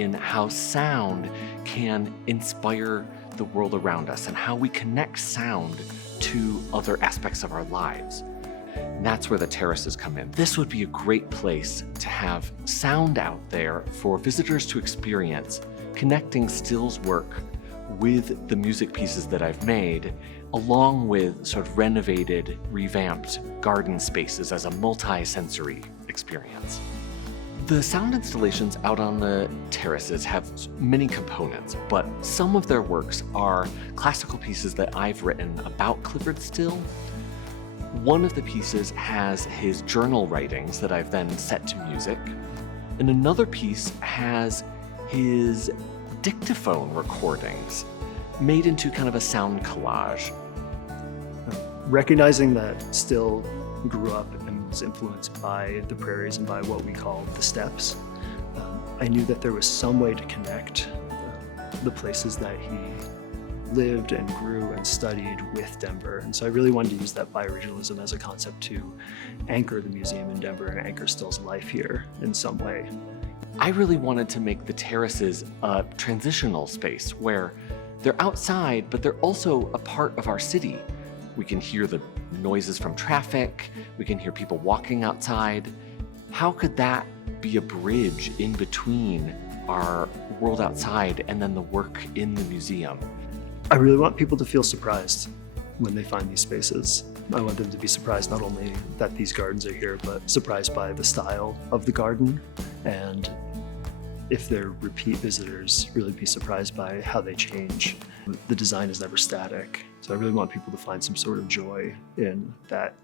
in how sound can inspire the world around us and how we connect sound to other aspects of our lives. And that's where the terraces come in. This would be a great place to have sound out there for visitors to experience, connecting Still's work with the music pieces that I've made, along with sort of renovated, revamped garden spaces as a multi-sensory experience. The sound installations out on the terraces have many components, but some of their works are classical pieces that I've written about Clyfford Still. One of the pieces has his journal writings that I've then set to music, and another piece has his dictaphone recordings made into kind of a sound collage. Recognizing that Still grew up and was influenced by the prairies and by what we call the steppes, I knew that there was some way to connect the places that he lived and grew and studied with Denver. And so I really wanted to use that bioregionalism as a concept to anchor the museum in Denver and anchor Still's life here in some way. I really wanted to make the terraces a transitional space where they're outside, but they're also a part of our city. We can hear the noises from traffic, we can hear people walking outside. How could that be a bridge in between our world outside and then the work in the museum? I really want people to feel surprised when they find these spaces. I want them to be surprised not only that these gardens are here, but surprised by the style of the garden, and if they're repeat visitors, really be surprised by how they change. The design is never static, so I really want people to find some sort of joy in that